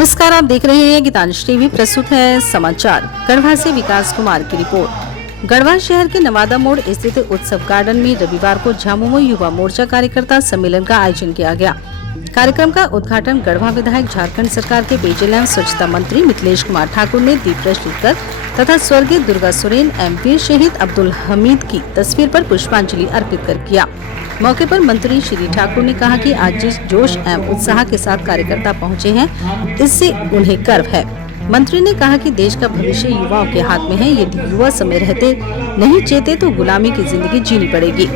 नमस्कार, आप देख रहे हैं गीतांश टीवी। प्रस्तुत है समाचार। गढ़वा से विकास कुमार की रिपोर्ट। गढ़वा शहर के नवादा मोड़ स्थित उत्सव गार्डन में रविवार को झामुमो युवा मोर्चा कार्यकर्ता सम्मेलन का आयोजन किया गया। कार्यक्रम का उद्घाटन गढ़वा विधायक, झारखंड सरकार के पेयजल एवं स्वच्छता मंत्री मिथिलेश कुमार ठाकुर ने दीप प्रज्वलित कर तथा स्वर्गीय दुर्गा सोरेन एवं वीर शहीद अब्दुल हमीद की तस्वीर पर पुष्पांजलि अर्पित कर किया। मौके पर मंत्री श्री ठाकुर ने कहा कि आज जिस जोश एवं उत्साह के साथ कार्यकर्ता पहुंचे हैं, इससे उन्हें गर्व है। मंत्री ने कहा कि देश का भविष्य युवाओं के हाथ में है। यदि युवा समय रहते नहीं चेते तो गुलामी की जिंदगी जीनी पड़ेगी।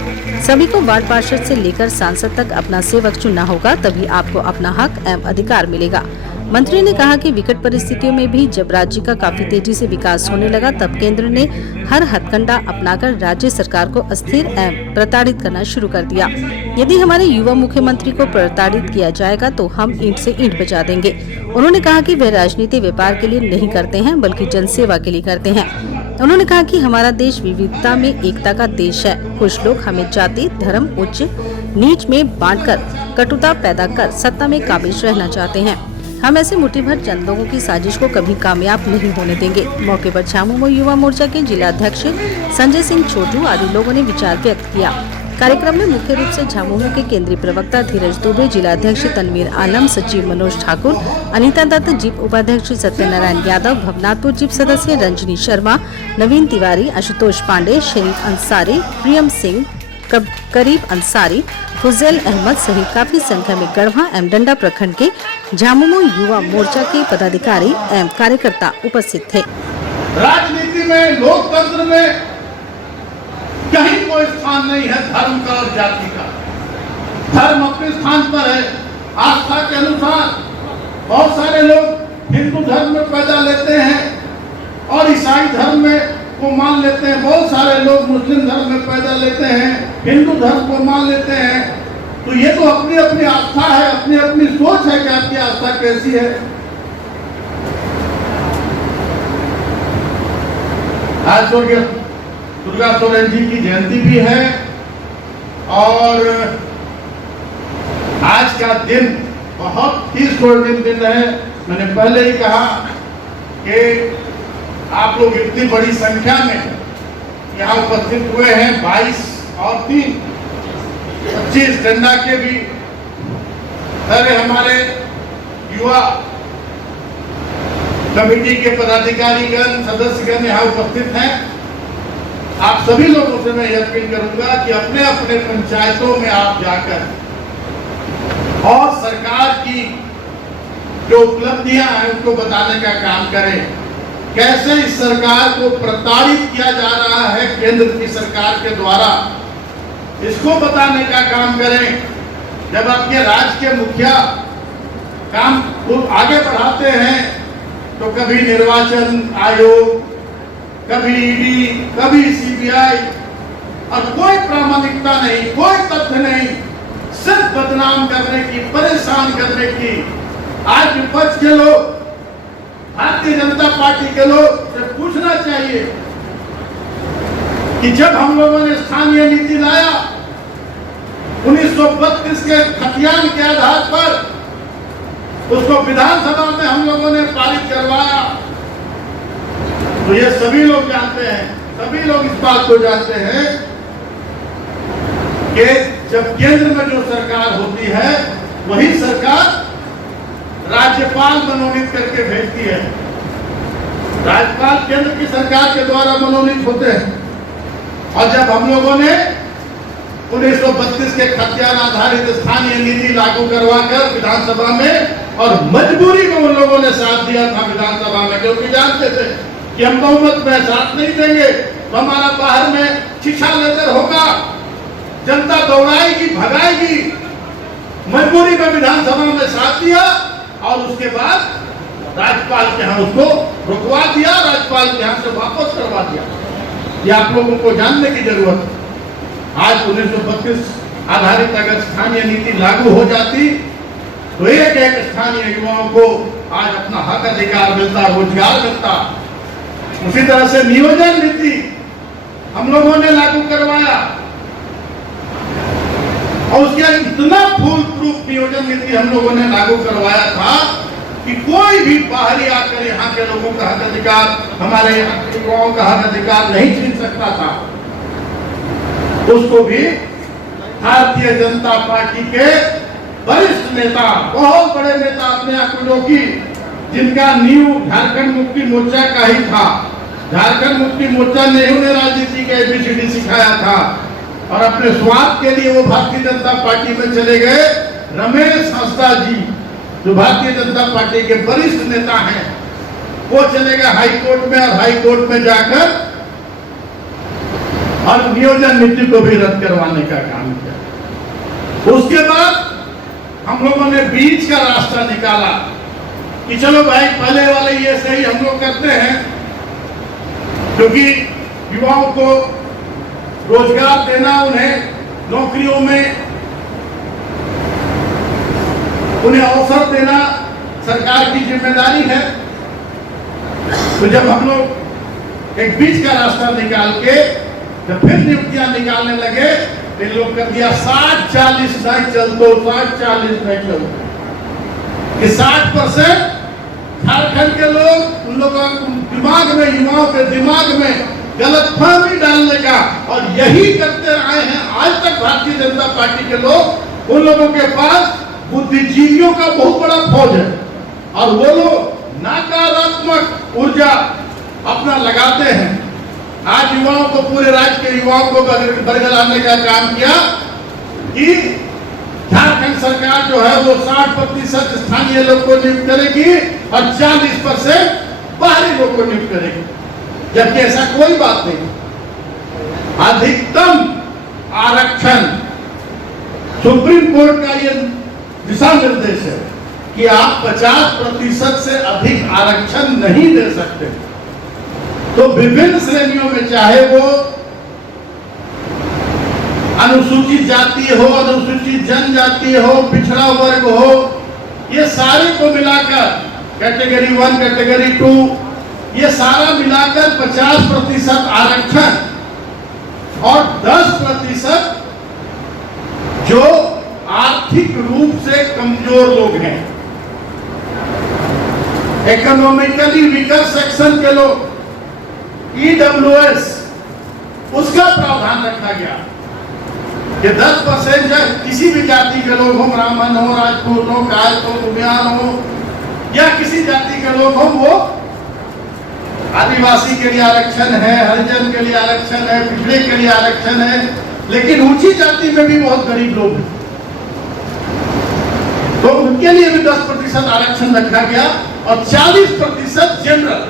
सभी को वार्ड पार्षद से लेकर सांसद तक अपना सेवक चुनना होगा, तभी आपको अपना हक एवं अधिकार मिलेगा। मंत्री ने कहा कि विकट परिस्थितियों में भी जब राज्य का काफी तेजी से विकास होने लगा, तब केंद्र ने हर हथकंडा अपनाकर राज्य सरकार को अस्थिर एवं प्रताड़ित करना शुरू कर दिया। यदि हमारे युवा मुख्यमंत्री को प्रताड़ित किया जाएगा तो हम ईंट से ईंट बजा देंगे। उन्होंने कहा कि वे राजनीति व्यापार के लिए नहीं करते हैं, बल्कि जनसेवा के लिए करते हैं। उन्होंने कहा कि हमारा देश विविधता में एकता का देश है। कुछ लोग हमें जाति, धर्म, उच्च नीच में बांटकर कटुता पैदा कर सत्ता में काबिज रहना चाहते हैं। हम ऐसे मुट्ठी भर चंद लोगों की साजिश को कभी कामयाब नहीं होने देंगे। मौके पर झामुमो युवा मोर्चा के जिला अध्यक्ष संजय सिंह छोटू आदि लोगों ने विचार व्यक्त किया। कार्यक्रम में मुख्य रूप से झामुमो के केंद्रीय प्रवक्ता धीरज दुबे, जिला अध्यक्ष तनवीर आलम, सचिव मनोज ठाकुर, अनीता दत्त, जीप उपाध्यक्ष सत्यनारायण यादव, भवनाथपुर जीप सदस्य रंजनी शर्मा, नवीन तिवारी, आशुतोष पांडे, शरीफ अंसारी, प्रियम सिंह, करीब अंसारी, फुजैल अहमद सहित काफी संख्या में गढ़वा एवं डंडा प्रखंड के झामुमो युवा मोर्चा के पदाधिकारी एवं कार्यकर्ता उपस्थित थे। राजनीति में, लोकतंत्र में कहीं कोई स्थान नहीं है धर्म का और जाति का। धर्म अपने स्थान पर है। आस्था के अनुसार बहुत सारे लोग हिंदू धर्म में पैदा लेते हैं और ईसाई धर्म में को मान लेते हैं। बहुत सारे लोग मुस्लिम धर्म में पैदा लेते हैं, हिंदू धर्म को मान लेते हैं। तो ये तो अपनी अपनी आस्था है, अपनी अपनी सोच है कि आपकी आस्था कैसी है। आज दुर्गा सोरेन जी की जयंती भी है और आज का दिन बहुत ही स्वर्णिम दिन है। मैंने पहले ही कहा कि आप लोग इतनी बड़ी संख्या में यहाँ उपस्थित हुए हैं। 22 और 3 25 डंडा के भी सारे हमारे युवा कमेटी के पदाधिकारीगण, सदस्यगण यहाँ उपस्थित हैं। आप सभी लोगों से मैं यह अपील करूंगा कि अपने अपने पंचायतों में आप जाकर और सरकार की जो उपलब्धियां हैं उनको बताने का काम करें। कैसे इस सरकार को प्रताड़ित किया जा रहा है केंद्र की सरकार के द्वारा, इसको बताने का काम करें। जब आपके राज्य के मुखिया काम को आगे बढ़ाते हैं तो कभी निर्वाचन आयोग, कभी ईडी, कभी सीबीआई और कोई प्रामाणिकता नहीं, कोई तथ्य नहीं, सिर्फ बदनाम करने की, परेशान करने की। आज विपक्ष के लोग, भारतीय जनता पार्टी के लोग से पूछना चाहिए कि जब हम लोगों ने स्थानीय नीति लाया 1932 के खतियान के आधार पर, उसको विधानसभा में हम लोगों ने पारित करवाया, तो ये सभी लोग जानते हैं, सभी लोग इस बात को जानते हैं कि जब केंद्र में जो सरकार होती है वही सरकार राज्यपाल मनोनीत करके भेजती है। राज्यपाल केंद्र की सरकार के द्वारा मनोनीत होते हैं। और जब हम लोगों ने 1932 के खतियान आधारित स्थानीय नीति लागू करवाकर विधानसभा में, और मजबूरी में उन लोगों ने साथ दिया था विधानसभा में, क्योंकि जानते थे कि हम बहुमत में साथ नहीं देंगे तो हमारा बाहर में शिक्षा लेकर होगा, जनता दौड़ाएगी, भगाएगी। मजबूरी में विधानसभा में साथ दिया और उसके बाद राज्यपाल के यहाँ उसको रुकवा दिया, राज्यपाल के यहाँ से वापस करवा दिया। ये आप लोगों को जानने की जरूरत है। आज 1932 आधारित अगर स्थानीय नीति लागू हो जाती तो एक एक स्थानीय युवाओं को आज अपना हक अधिकार मिलता, रोजगार मिलता। उसी तरह से नियोजन नीति हम लोगों ने लागू करवाया और उसके इतना फूल प्रूफ नियोजन नीति हम लोगों ने लागू करवाया था कि कोई भी बाहरी आकर यहाँ के लोगों का हक अधिकार, हमारे यहाँ के युवाओं का हक अधिकार नहीं छीन सकता था, उसको भी भारतीय जनता पार्टी के वरिष्ठ नेता, बहुत बड़े नेता अपने आप को, जो कि जिनका नींव झारखंड मुक्ति मोर्चा का ही था, झारखंड मुक्ति मोर्चा ने उन्हें राजनीति का ABCD सिखाया था, और अपने स्वार्थ के लिए वो भारतीय जनता पार्टी में चले गए। रमेश हंसदा जी, जो भारतीय जनता पार्टी के वरिष्ठ नेता हैं, वो चले गए हाई कोर्ट में, और हाई कोर्ट में जाकर और नियोजन नीति को भी रद्द करवाने का काम किया। उसके बाद हम लोगों ने बीच का रास्ता निकाला कि चलो भाई, पहले वाले ये सही हम लोग करते हैं, क्योंकि युवाओं को रोजगार देना, उन्हें नौकरियों में उन्हें अवसर देना सरकार की जिम्मेदारी है। तो जब हम लोग एक बीच का रास्ता निकाल के जब फिर नियुक्तियां निकालने लगे, इन लोग कर दिया 60-40 नहीं चलतो, 60-40 नहीं चलतो, कि 60% झारखंड के लोग, उन लोगों दिमाग में, युवाओं के दिमाग में गलतफहमी डालने का, और यही करते रहे हैं आज तक भारतीय जनता पार्टी के लोग। उन लोगों के पास बुद्धिजीवियों का बहुत बड़ा फौज है, और वो लोग नकारात्मक ऊर्जा अपना लगाते हैं। आज युवाओं को, पूरे राज्य के युवाओं को बरगलाने का काम किया कि झारखंड सरकार जो है वो 60% स्थानीय लोग को नियुक्त करेगी और 40% बाहरी लोग को नियुक्त करेगी, जबकि ऐसा कोई बात नहीं। अधिकतम आरक्षण, सुप्रीम कोर्ट का ये दिशा निर्देश है कि आप 50% से अधिक आरक्षण नहीं दे सकते। तो विभिन्न श्रेणियों में, चाहे वो अनुसूचित जाति हो, अनुसूचित जनजाति हो, पिछड़ा वर्ग हो, ये सारे को मिलाकर कैटेगरी 1, कैटेगरी 2, ये सारा मिलाकर 50% आरक्षण और 10% जो आर्थिक रूप से कमजोर लोग हैं, इकोनॉमिकली वीकर सेक्शन के लोग, EWS, उसका प्रावधान रखा गया कि 10% किसी भी जाति के लोग हो, ब्राह्मण हो, राजपूत हो, कायस्थ हो, कुम्हार हो, या किसी जाति के लोग हो, वो आदिवासी के लिए आरक्षण है, हरिजन के लिए आरक्षण है, पिछड़े के लिए आरक्षण है, लेकिन ऊंची जाति में भी बहुत गरीब लोग हैं, तो उनके लिए भी 10% आरक्षण रखा गया, और 40% जनरल।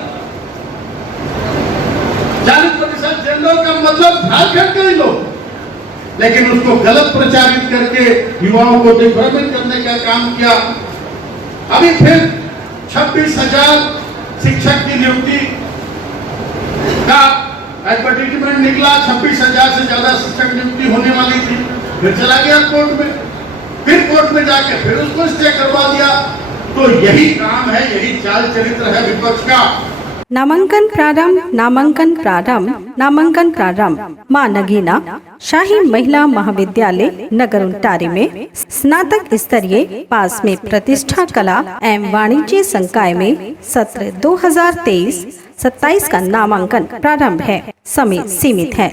40% जनरल का मतलब झारखंड के ही लोग, लेकिन उसको गलत प्रचारित करके युवाओं को दिग्भ्रमित करने का काम किया। अभी फिर 26,000 शिक्षक की नियुक्ति का एडवर्टाइजमेंट निकला, 26,000 से ज्यादा शिक्षक नियुक्ति होने वाली थी, फिर चला गया कोर्ट में, फिर कोर्ट में जाके फिर उसको स्टे करवा दिया। तो यही काम है, यही चाल चरित्र है विपक्ष का। नामांकन प्रारंभ मां नगीना शाही महिला महाविद्यालय नगर उंटारी में स्नातक स्तरीय पास में प्रतिष्ठा कला एवं वाणिज्य संकाय में सत्र 2023-27 का नामांकन प्रारंभ है। समय सीमित है।